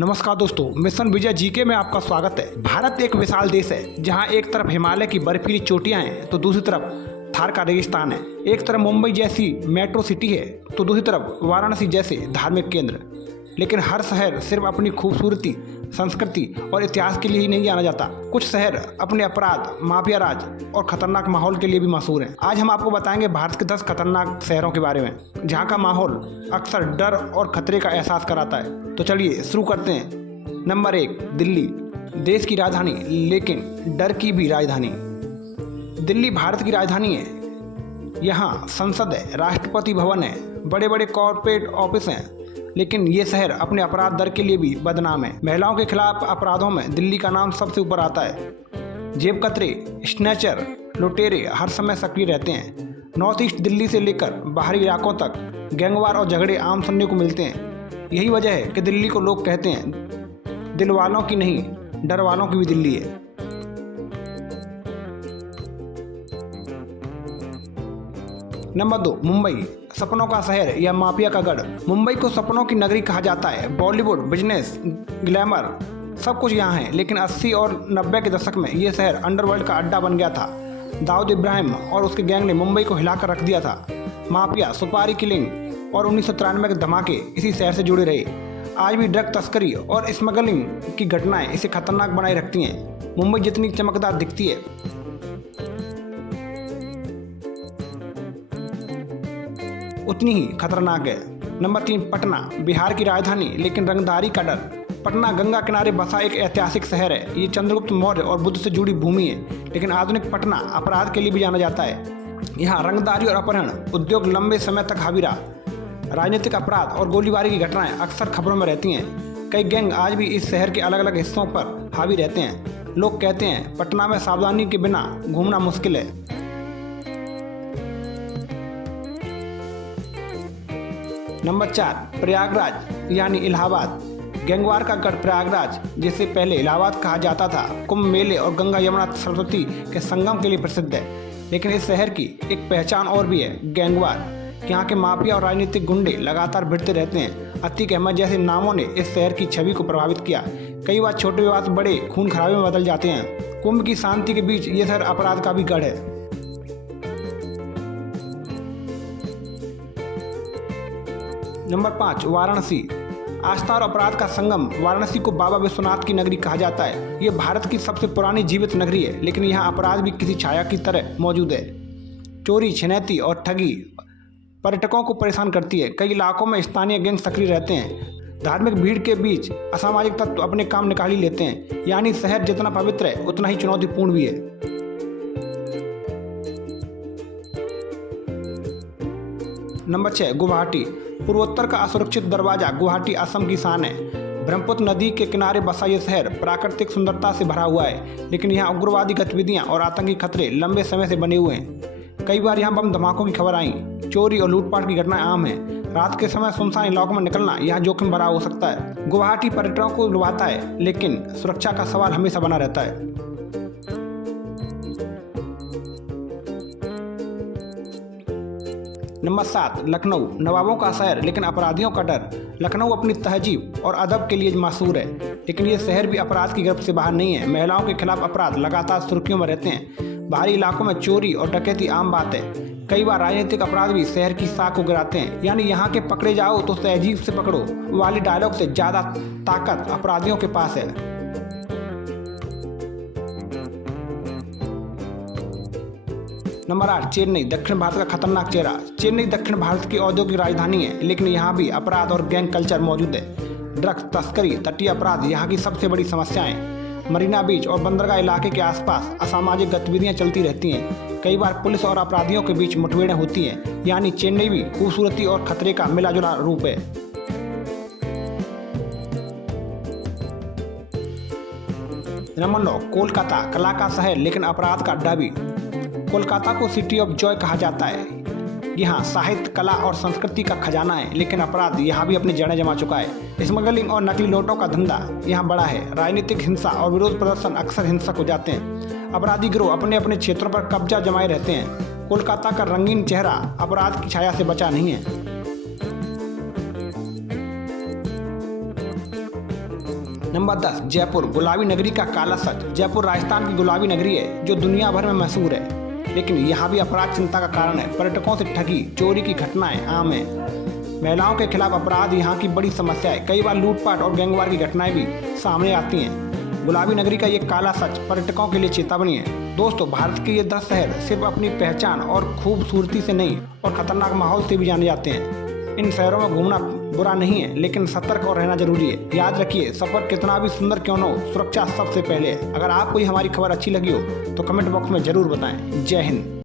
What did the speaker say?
नमस्कार दोस्तों, मिशन विजय जीके में आपका स्वागत है। भारत एक विशाल देश है जहां एक तरफ हिमालय की बर्फीली चोटियां हैं तो दूसरी तरफ थार का रेगिस्तान है। एक तरफ मुंबई जैसी मेट्रो सिटी है तो दूसरी तरफ वाराणसी जैसे धार्मिक केंद्र। लेकिन हर शहर सिर्फ अपनी खूबसूरती, संस्कृति और इतिहास के लिए ही नहीं जाना जाता। कुछ शहर अपने अपराध, माफिया राज और खतरनाक माहौल के लिए भी मशहूर हैं। आज हम आपको बताएंगे भारत के 10 खतरनाक शहरों के बारे में जहां का माहौल अक्सर डर और खतरे का एहसास कराता है। तो चलिए शुरू करते हैं। नंबर 1, दिल्ली। देश की राजधानी लेकिन डर की भी राजधानी। दिल्ली भारत की राजधानी है। यहाँ संसद है, राष्ट्रपति भवन है, बड़े बड़े कॉर्पोरेट ऑफिस हैं। लेकिन ये शहर अपने अपराध दर के लिए भी बदनाम है। महिलाओं के खिलाफ अपराधों में दिल्ली का नाम सबसे ऊपर आता है। जेब कतरे, स्नैचर, लुटेरे हर समय सक्रिय रहते हैं। नॉर्थ ईस्ट दिल्ली से लेकर बाहरी इलाकों तक गैंगवार और झगड़े आम सुनने को मिलते हैं। यही वजह है कि दिल्ली को लोग कहते हैं दिल वालों की नहीं, डर वालों की भी दिल्ली है। नंबर 2, मुंबई। सपनों का शहर या माफिया का गढ़। मुंबई को सपनों की नगरी कहा जाता है। बॉलीवुड, बिजनेस, ग्लैमर सब कुछ यहाँ है। लेकिन 80 और 90 के दशक में ये शहर अंडरवर्ल्ड का अड्डा बन गया था। दाऊद इब्राहिम और उसके गैंग ने मुंबई को हिलाकर रख दिया था। माफिया, सुपारी किलिंग और 1993 के धमाके इसी शहर से जुड़े रहे। आज भी ड्रग तस्करी और स्मगलिंग की घटनाएं इसे खतरनाक बनाए रखती हैं। मुंबई जितनी चमकदार दिखती है उतनी ही खतरनाक है। नंबर 3, पटना। बिहार की राजधानी लेकिन रंगदारी का डर। पटना गंगा किनारे बसा एक ऐतिहासिक शहर है। ये चंद्रगुप्त मौर्य और बुद्ध से जुड़ी भूमि है। लेकिन आधुनिक पटना अपराध के लिए भी जाना जाता है। यहाँ रंगदारी और अपहरण उद्योग लंबे समय तक हावी रहा। राजनीतिक अपराध और गोलीबारी की घटनाएं अक्सर खबरों में रहती हैं। कई गैंग आज भी इस शहर के अलग अलग हिस्सों पर हावी रहते हैं। लोग कहते हैं पटना में सावधानी के बिना घूमना मुश्किल है। नंबर 4, प्रयागराज यानी इलाहाबाद। गैंगवार का गढ़ प्रयागराज, जिसे पहले इलाहाबाद कहा जाता था, कुंभ मेले और गंगा यमुना सरस्वती के संगम के लिए प्रसिद्ध है। लेकिन इस शहर की एक पहचान और भी है, गैंगवार। यहाँ के माफिया और राजनीतिक गुंडे लगातार भिड़ते रहते हैं। अतीक अहमद जैसे नामों ने इस शहर की छवि को प्रभावित किया। कई बार छोटे विवाद बड़े खून खराबे में बदल जाते हैं। कुंभ की शांति के बीच ये शहर अपराध का भी गढ़ है। नंबर 5, वाराणसी। आस्था और अपराध का संगम। वाराणसी को बाबा विश्वनाथ की नगरी कहा जाता है। ये भारत की सबसे पुरानी जीवित नगरी है। लेकिन यहाँ अपराध भी किसी छाया की तरह मौजूद है। चोरी, छिनैती और ठगी पर्यटकों को परेशान करती है। कई इलाकों में स्थानीय गैंग सक्रिय रहते हैं। धार्मिक भीड़ के बीच असामाजिक तत्व अपने काम निकाल ही लेते हैं। यानी शहर जितना पवित्र है उतना ही चुनौतीपूर्ण भी है। नंबर 6, गुवाहाटी। पूर्वोत्तर का असुरक्षित दरवाजा। गुवाहाटी असम की शान है। ब्रह्मपुत्र नदी के किनारे बसा ये शहर प्राकृतिक सुंदरता से भरा हुआ है। लेकिन यहाँ उग्रवादी गतिविधियाँ और आतंकी खतरे लंबे समय से बने हुए हैं। कई बार यहाँ बम धमाकों की खबर आई। चोरी और लूटपाट की घटनाएं आम हैं। रात के समय सुनसान इलाकों में निकलना यहाँ जोखिम भरा हो सकता है। गुवाहाटी पर्यटकों को लुभाता है लेकिन सुरक्षा का सवाल हमेशा बना रहता है। नंबर 7, लखनऊ। नवाबों का शहर लेकिन अपराधियों का डर। लखनऊ अपनी तहजीब और अदब के लिए मशहूर है। लेकिन ये शहर भी अपराध की गिरफ्त से बाहर नहीं है। महिलाओं के खिलाफ अपराध लगातार सुर्खियों में रहते हैं। बाहरी इलाकों में चोरी और डकैती आम बात है। कई बार राजनीतिक अपराध भी शहर की साख को गिराते हैं। यानी यहाँ के पकड़े जाओ तो तहजीब से पकड़ो वाली डायलॉग से ज़्यादा ताकत अपराधियों के पास है। नंबर 8, चेन्नई। दक्षिण भारत का खतरनाक चेहरा। चेन्नई दक्षिण भारत की औद्योगिक राजधानी है। लेकिन यहाँ भी अपराध और गैंग कल्चर मौजूद है। ड्रग्स तस्करी, तटीय अपराध यहाँ की सबसे बड़ी समस्याएं। मरीना बीच और बंदरगाह इलाके के आसपास असामाजिक गतिविधियाँ चलती रहती हैं। कई बार पुलिस और अपराधियों के बीच मुठभेड़ें होती हैं। यानी चेन्नई भी खूबसूरती और खतरे का मिला जुला रूप है। नंबर 9, कोलकाता। कला का शहर लेकिन अपराध का अड्डा भी। कोलकाता को सिटी ऑफ जॉय कहा जाता है। यहाँ साहित्य, कला और संस्कृति का खजाना है। लेकिन अपराध यहाँ भी अपनी जड़ें जमा चुका है। स्मगलिंग और नकली नोटों का धंधा यहाँ बड़ा है। राजनीतिक हिंसा और विरोध प्रदर्शन अक्सर हिंसक हो जाते हैं। अपराधी गिरोह अपने अपने क्षेत्रों पर कब्जा जमाए रहते हैं। कोलकाता का रंगीन चेहरा अपराध की छाया से बचा नहीं है। नंबर 10, जयपुर गुलाबी नगरी का काला सच। जयपुर राजस्थान की गुलाबी नगरी है जो दुनिया भर में मशहूर है, लेकिन यहाँ भी अपराध चिंता का कारण है। पर्यटकों से ठगी, चोरी की घटनाएं आम है। महिलाओं के खिलाफ अपराध यहाँ की बड़ी समस्या है। कई बार लूटपाट और गैंगवार की घटनाएं भी सामने आती हैं। गुलाबी नगरी का ये काला सच पर्यटकों के लिए चेतावनी है। दोस्तों, भारत के ये 10 शहर सिर्फ अपनी पहचान और खूबसूरती से नहीं और खतरनाक माहौल से भी जाने जाते हैं। इन शहरों में घूमना बुरा नहीं है, लेकिन सतर्क और रहना जरूरी है। याद रखिए, सफर कितना भी सुंदर क्यों न हो, सुरक्षा सबसे पहले है। अगर आपको ये हमारी खबर अच्छी लगी हो तो कमेंट बॉक्स में जरूर बताएं। जय हिंद।